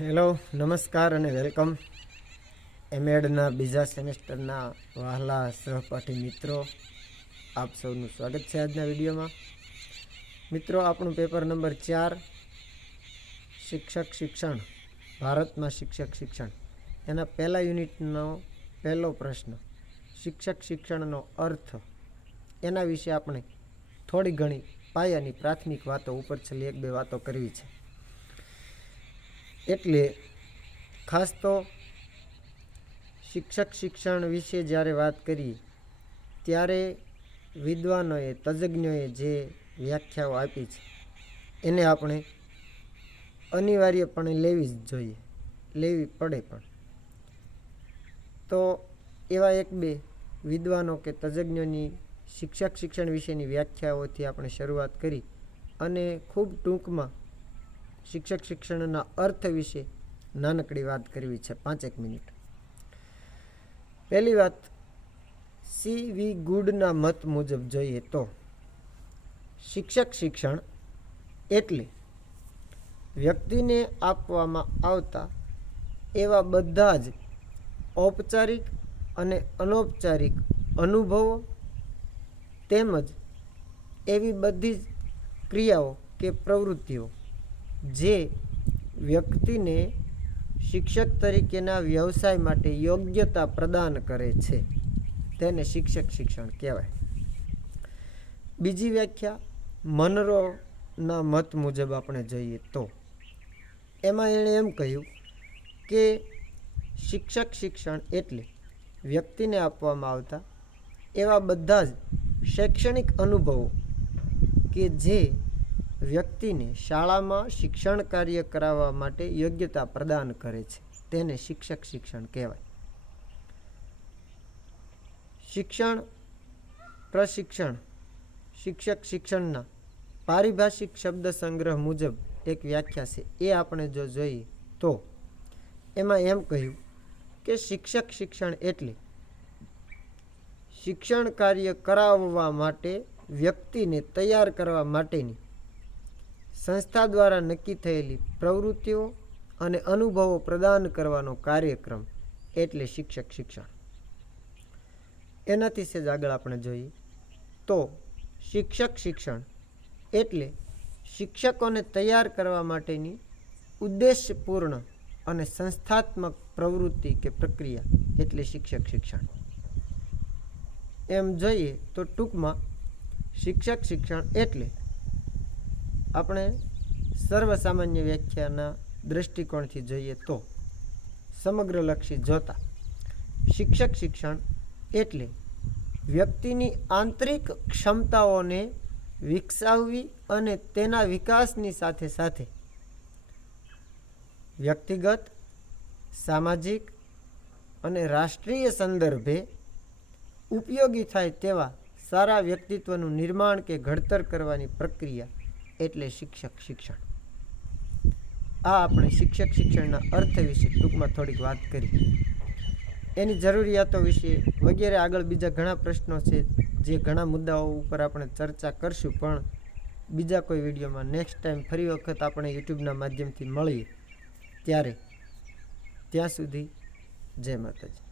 Hello, નમસ્કાર અને welcome. એમએડના બીજા સેમેસ્ટરના વહાલા સહપાઠી મિત્રો, આપ સૌનું સ્વાગત છે આજના વિડીયોમાં. મિત્રો, આપણું પેપર નંબર ચાર, શિક્ષક શિક્ષણ, ભારતમાં શિક્ષક શિક્ષણ. એના પહેલા યુનિટનો પહેલો પ્રશ્ન, શિક્ષક શિક્ષણનો અર્થ. એના વિશે આપણે થોડી ઘણી પાયાની પ્રાથમિક વાતો ઉપર છેલ્લી એક બે વાતો કરવી છે. એટલે ખાસ તો શિક્ષક શિક્ષણ વિશે જ્યારે વાત કરીએ ત્યારે વિદ્વાનોએ, તજજ્ઞોએ જે વ્યાખ્યાઓ આપી છે, એને આપણે અનિવાર્યપણે લેવી જ જોઈએ, લેવી પડે પણ. તો એવા એક બે વિદ્વાનો કે તજજ્ઞોની શિક્ષક શિક્ષણ વિશેની વ્યાખ્યાઓથી આપણે શરૂઆત કરી અને ખૂબ ટૂંકમાં શિક્ષક શિક્ષણના અર્થ વિશે નાનકડી વાત કરવી છે. પાંચેક મિનિટ. પહેલી વાત, સી વી ગુડના મત મુજબ જોઈએ તો, શિક્ષક શિક્ષણ એટલે વ્યક્તિને આપવામાં આવતા એવા બધા જ ઔપચારિક અને અનૌપચારિક અનુભવો તેમજ એવી બધી જ ક્રિયાઓ કે પ્રવૃત્તિઓ જે વ્યક્તિને શિક્ષક તરીકેના વ્યવસાય માટે યોગ્યતા પ્રદાન કરે છે, તેને શિક્ષક શિક્ષણ કહેવાય. બીજી વ્યાખ્યા, મનરોના મત મુજબ આપણે જોઈએ તો, એમાં એણે એમ કહ્યું કે શિક્ષક શિક્ષણ એટલે વ્યક્તિને આપવામાં આવતા એવા બધા જ શૈક્ષણિક અનુભવો કે જે વ્યક્તિને શાળામાં શિક્ષણ કાર્ય કરાવવા માટે યોગ્યતા પ્રદાન કરે છે. તેને શિક્ષક શિક્ષણ કહેવાય. શિક્ષણ, પ્રશિક્ષણ, શિક્ષક શિક્ષણના પારિભાષિક શબ્દ સંગ્રહ મુજબ એક વ્યાખ્યા છે. એ આપણે જો જોઈએ તો એમાં એમ કહ્યું કે શિક્ષક શિક્ષણ એટલે શિક્ષણ કાર્ય કરાવવા માટે વ્યક્તિને તૈયાર કરવા માટેની સંસ્થા દ્વારા નક્કી થયેલી પ્રવૃત્તિઓ અને અનુભવો પ્રદાન કરવાનો કાર્યક્રમ એટલે શિક્ષક શિક્ષણ. એનાથી સેજ આગળ આપણે જોઈએ તો શિક્ષક શિક્ષણ એટલે શિક્ષકોને તૈયાર કરવા માટેની ઉદ્દેશપૂર્ણ અને સંસ્થાત્મક પ્રવૃત્તિ કે પ્રક્રિયા એટલે શિક્ષક શિક્ષણ. એમ જોઈએ તો ટૂંકમાં શિક્ષક શિક્ષણ એટલે આપણે સર્વસામાન્ય વ્યાખ્યાના દૃષ્ટિકોણથી જોઈએ તો સમગ્રલક્ષી જોતા શિક્ષક શિક્ષણ એટલે વ્યક્તિની આંતરિક ક્ષમતાઓને વિકસાવવી અને તેના વિકાસની સાથે સાથે વ્યક્તિગત, સામાજિક અને રાષ્ટ્રીય સંદર્ભે ઉપયોગી થાય તેવા સારા વ્યક્તિત્વનું નિર્માણ કે ઘડતર કરવાની પ્રક્રિયા એટલે શિક્ષક શિક્ષણ. આ આપણે શિક્ષક શિક્ષણના અર્થ વિશે ટૂંકમાં થોડીક વાત કરી. એની જરૂરિયાતો વિશે વગેરે આગળ બીજા ઘણા પ્રશ્નો છે, જે ઘણા મુદ્દાઓ ઉપર આપણે ચર્ચા કરશું, પણ બીજા કોઈ વિડીયોમાં નેક્સ્ટ ટાઈમ ફરી વખત આપણે યુટ્યુબના માધ્યમથી મળીએ. ત્યારે ત્યાં સુધી જય માતાજી.